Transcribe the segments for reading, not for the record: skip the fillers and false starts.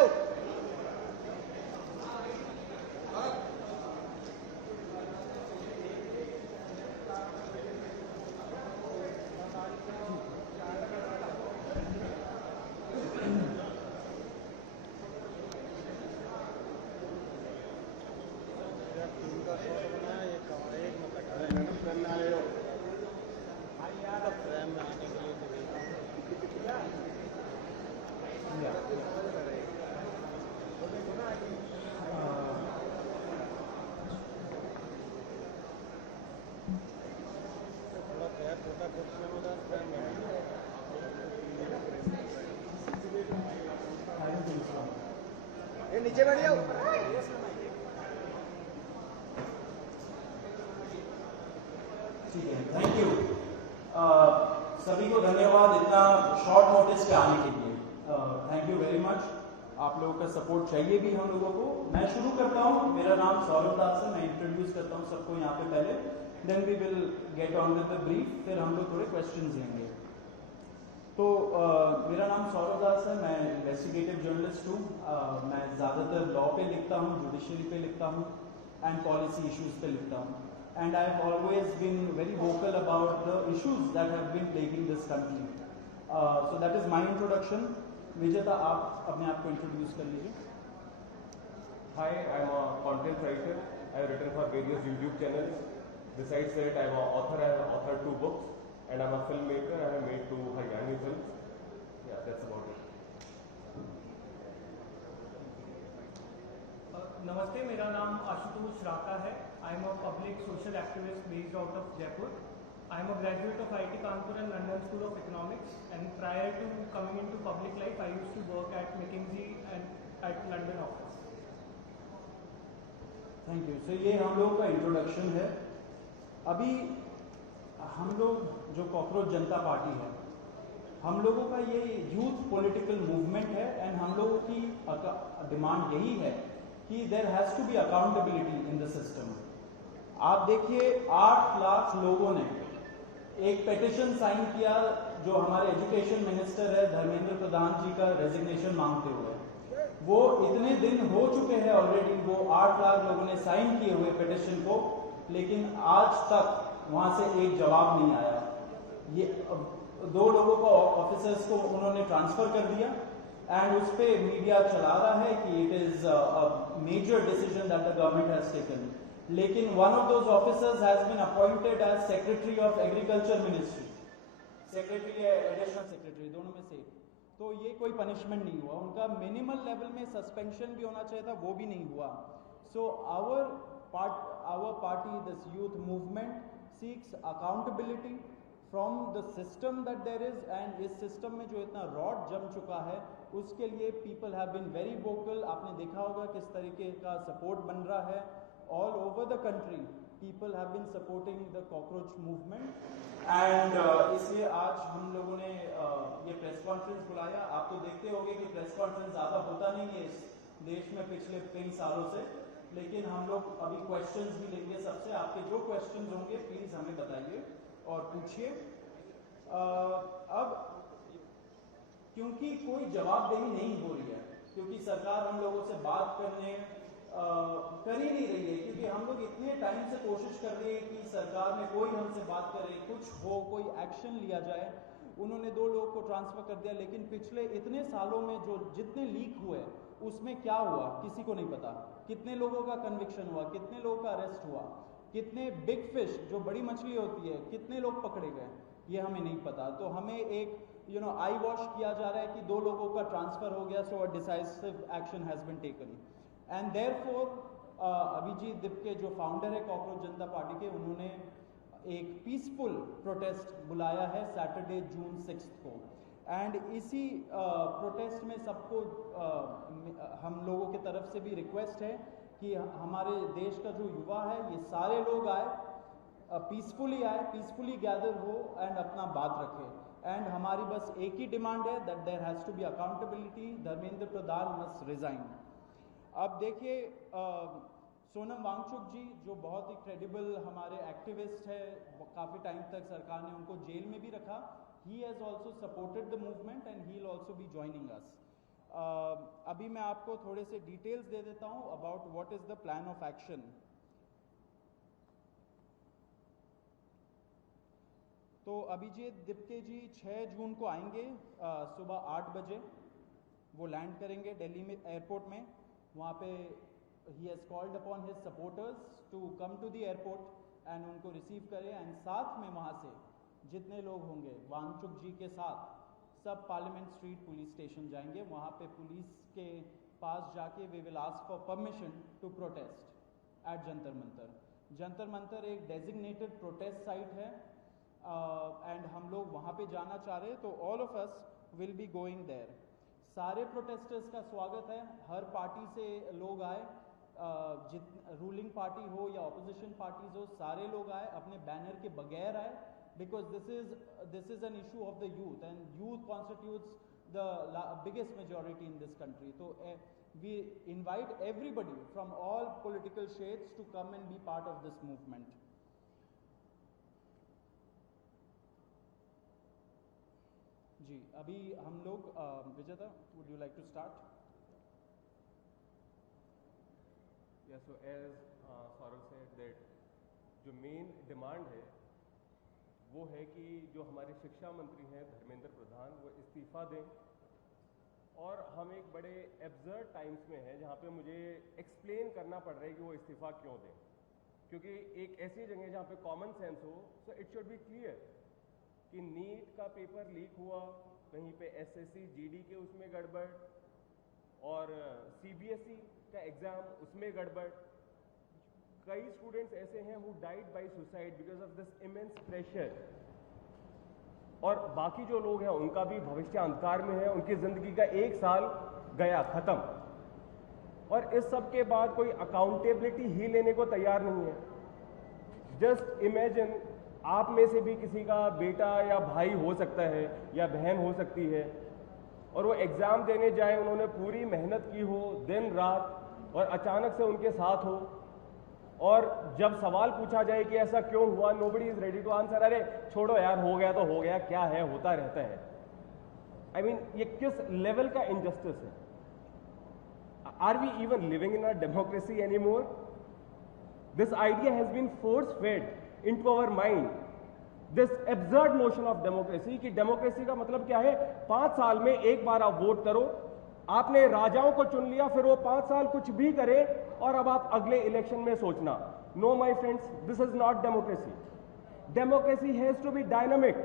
बढ़िया। नीचे बैठ जाओ। ठीक है, थैंक यू। सभी को धन्यवाद इतना शॉर्ट नोटिस पे आने के लिए। Thank you very much. आप लोगों का सपोर्ट चाहिए भी हम लोगों को। मैं शुरू करता हूँ। मेरा नाम सौरभ दास है। मैं इंट्रोड्यूस करता हूँ सबको यहाँ पे पहले, then we will get on with the brief, फिर हम लोग थोड़े क्वेश्चंस लेंगे। तो मेरा नाम सौरभ दास है। मैं इन्वेस्टिगेटिव जर्नलिस्ट हूँ। मैं ज़्यादातर लॉ पे लिखता हूँ, जुडिशरी पे लिखता हूँ एंड पॉलिसी इश्यूज पे लिखता हूँ। And I have always been very vocal about the issues that have been plaguing this country. So that is my introduction. Vijeta, आप अपने आप को इंट्रोड्यूस कर लीजिए। Hi, I'm a content writer. I have written for various YouTube channels. Besides that, I'm an author. I have authored 2 books, and I'm a filmmaker. I have made 2 Haryani films. Yeah, that's about it. नमस्ते, मेरा नाम आशुतोष राका है। I am a public social activist based out of Jaipur. I am a graduate of IIT Kanpur and London School of Economics, and prior to coming into public life I used to work at McKinsey and at London office. Thank you. So ये हम लोग का introduction है। अभी हम लोग जो cockroach जनता party है, हम लोगों का ये यूथ पॉलिटिकल मूवमेंट है एंड हम लोगों की डिमांड यही है कि there has to be accountability in the system. आप देखिए 8 लाख लोगों ने एक पेटिशन साइन किया जो हमारे एजुकेशन मिनिस्टर है धर्मेंद्र प्रधान जी का रेजिग्नेशन मांगते हुए। वो इतने दिन हो चुके हैं ऑलरेडी, वो 8 लाख लोगों ने साइन किए हुए पेटिशन को, लेकिन आज तक वहां से एक जवाब नहीं आया। ये 2 लोगों को ऑफिसर्स को उन्होंने ट्रांसफर कर दिया एंड उस पर मीडिया चला रहा है कि it is a major decision that the government has taken. लेकिन one of those officers has been appointed as secretary of agriculture ministry, secretary या एडिशनल सेक्रेटरी, दोनों में से। तो ये कोई पनिशमेंट नहीं हुआ उनका। मिनिमल लेवल में सस्पेंशन भी होना चाहिए था, वो भी नहीं हुआ। So our party, this youth movement seeks accountability from the system that there is, and इस सिस्टम में जो इतना रॉड जम चुका है उसके लिए people have been very vocal. आपने देखा होगा किस तरीके का सपोर्ट बन रहा है all over the country. People have been supporting the cockroach movement and इसलिए आज हम लोगों ने ये प्रेस कॉन्फ्रेंस बुलाया। आप तो देखते होंगे कि प्रेस कॉन्फ्रेंस ज़्यादा होता नहीं है इस देश में पिछले कई सालों से, लेकिन हम लोग अभी क्वेश्चंस भी लेंगे सबसे। आपके जो क्वेश्चंस होंगे प्लीज़ हमें बताइए और पूछिए। अब क्योंकि कोई जवाबदेही नहीं हो रही है, क्योंकि सरकार हम लोगों से बात करने कर ही नहीं रही है, क्योंकि हम लोग इतने टाइम से कोशिश कर रहे हैं कि सरकार में कोई हमसे बात करे, कुछ हो, कोई एक्शन लिया जाए। उन्होंने 2 लोगों को ट्रांसफर कर दिया, लेकिन पिछले इतने सालों में जो जितने लीक हुए उसमें क्या हुआ किसी को नहीं पता। कितने लोगों का कन्विक्शन हुआ, कितने लोगों का अरेस्ट हुआ, कितने बिग फिश जो बड़ी मछली होती है कितने लोग पकड़े गए, ये हमें नहीं पता। तो हमें एक आई वॉश किया जा रहा है कि 2 लोगों का ट्रांसफर हो गया, so a decisive action has been taken. And therefore Abhijit Dipke जो फाउंडर है कॉकरोच जनता पार्टी के, उन्होंने एक पीसफुल प्रोटेस्ट बुलाया है सैटरडे जून 6 को। एंड इसी प्रोटेस्ट में सबको हम लोगों की तरफ से भी रिक्वेस्ट है कि हमारे देश का जो युवा है ये सारे लोग आए, पीसफुली आए, पीसफुली गैदर हो एंड अपना बात रखें। एंड हमारी बस एक ही डिमांड है that there has to be accountability, Dharmendra Pradhan must resign. अब देखिए सोनम वांगचुक जी जो बहुत ही क्रेडिबल हमारे एक्टिविस्ट है, काफ़ी टाइम तक सरकार ने उनको जेल में भी रखा। He has also supported the movement and he will also be joining us. अभी मैं आपको थोड़े से डिटेल्स दे देता हूं about what is the plan of action. तो अभिजीत दिप्के जी 6 जून को आएंगे सुबह 8 बजे। वो लैंड करेंगे दिल्ली में एयरपोर्ट में। वहाँ पे ही has called upon his supporters to come to the airport and उनको रिसीव करें। एंड साथ में वहाँ से जितने लोग होंगे वांगचुक जी के साथ सब पार्लियामेंट स्ट्रीट पुलिस स्टेशन जाएंगे। वहाँ पे पुलिस के पास जाके we will ask for permission to protest at Jantar Mantar. Jantar Mantar एक डेजिग्नेटेड प्रोटेस्ट साइट है एंड हम लोग वहाँ पे जाना चाह रहे हैं, तो all of us will be going there. सारे प्रोटेस्टर्स का स्वागत है, हर पार्टी से लोग आए, रूलिंग पार्टी हो या ऑपोजिशन पार्टीज हो, सारे लोग आए, अपने बैनर के बगैर आए, because this is an issue of the youth and youth constitutes the biggest majority in this country. So we invite everybody from all political shades to come and be part of this movement. जी अभी हम लोग विजेता, would you like to start? Yeah, so as Saurav said that जो main demand है वो है कि जो हमारे शिक्षा मंत्री हैं धर्मेंद्र प्रधान वो इस्तीफ़ा दें। और हम एक बड़े एब्सर्ड टाइम्स में हैं जहाँ पे मुझे एक्सप्लेन करना पड़ रहा है कि वो इस्तीफ़ा क्यों दें, क्योंकि एक ऐसी जगह जहाँ पे कॉमन सेंस हो, so it should be clear कि नीट का पेपर लीक हुआ, कहीं पे एसएससी जीडी के उसमें गड़बड़ और सीबीएसई का एग्ज़ाम उसमें गड़बड़। कई स्टूडेंट्स ऐसे हैं who died by suicide because of this immense pressure, और बाकी जो लोग हैं उनका भी भविष्य अंधकार में है, उनकी जिंदगी का 1 साल गया खत्म, और इस सब के बाद कोई अकाउंटेबिलिटी ही लेने को तैयार नहीं है। जस्ट इमेजिन आप में से भी किसी का बेटा या भाई हो सकता है या बहन हो सकती है, और वो एग्जाम देने जाए, उन्होंने पूरी मेहनत की हो दिन रात, और अचानक से उनके साथ हो, और जब सवाल पूछा जाए कि ऐसा क्यों हुआ, nobody is ready to answer. अरे छोड़ो यार, हो गया तो हो गया, क्या है, होता रहता है। आई मीन ये किस लेवल का इनजस्टिस है? Are we even living in a democracy anymore? This idea has been force fed into our mind, this absurd notion of democracy कि डेमोक्रेसी का मतलब क्या है, 5 साल में एक बार आप वोट करो, आपने राजाओं को चुन लिया, फिर वो 5 साल कुछ भी करे और अब आप अगले इलेक्शन में सोचना। No my friends, this is not democracy. Democracy has to be dynamic.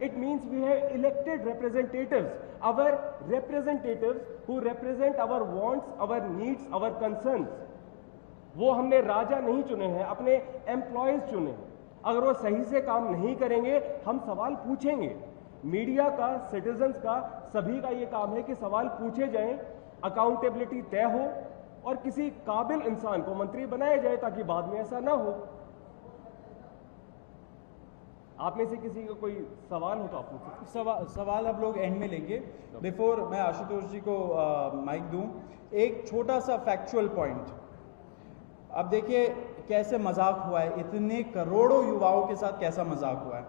It means we have elected representatives, our representatives who represent our wants, our needs, our concerns। वो हमने राजा नहीं चुने हैं, अपने एम्प्लॉयज चुने हैं। अगर वो सही से काम नहीं करेंगे, हम सवाल पूछेंगे। मीडिया का, सिटीजन्स का, सभी का ये काम है कि सवाल पूछे जाएं, अकाउंटेबिलिटी तय हो और किसी काबिल इंसान को मंत्री बनाया जाए ताकि बाद में ऐसा ना हो। आप में से किसी का कोई सवाल हो तो आप पूछ सकते। सवाल आप लोग एंड में लेंगे। बिफोर मैं आशुतोष जी को माइक दूं, एक छोटा सा फैक्चुअल पॉइंट। अब देखिए कैसे मजाक हुआ है, इतने करोड़ों युवाओं के साथ कैसा मजाक हुआ है।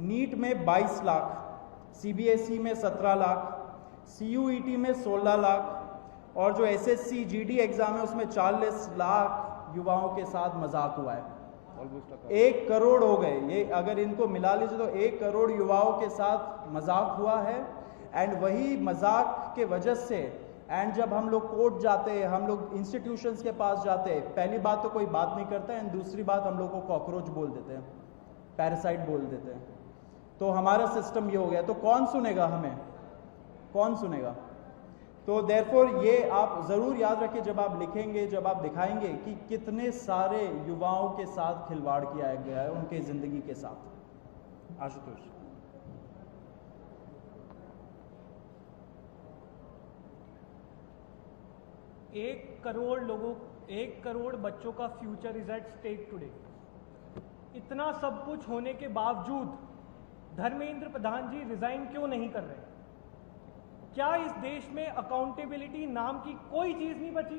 नीट में 22 लाख, सीबीएसई में 17 लाख, सीयूईटी में 16 लाख, और जो एसएससी जीडी एग्जाम है उसमें 40 लाख युवाओं के साथ मजाक हुआ है। 1 करोड़ हो गए ये, अगर इनको मिला लीजिए तो 1 करोड़ युवाओं के साथ मजाक हुआ है। एंड वही मजाक के वजह से, एंड जब हम लोग कोर्ट जाते हैं, हम लोग इंस्टीट्यूशंस के पास जाते हैं, पहली बात तो कोई बात नहीं करता है, एंड दूसरी बात हम लोग को कॉकरोच बोल देते हैं, पैरासाइट बोल देते हैं। तो हमारा सिस्टम ये हो गया, तो कौन सुनेगा हमें, कौन सुनेगा? तो देयरफॉर ये आप जरूर याद रखिए जब आप लिखेंगे, जब आप दिखाएंगे कि कितने सारे युवाओं के साथ खिलवाड़ किया गया है, उनके जिंदगी के साथ। आशुतोष। 1 करोड़ बच्चों का future is at stake today. इतना सब कुछ होने के बावजूद धर्मेंद्र प्रधान जी रिजाइन क्यों नहीं कर रहे? क्या इस देश में अकाउंटेबिलिटी नाम की कोई चीज नहीं बची?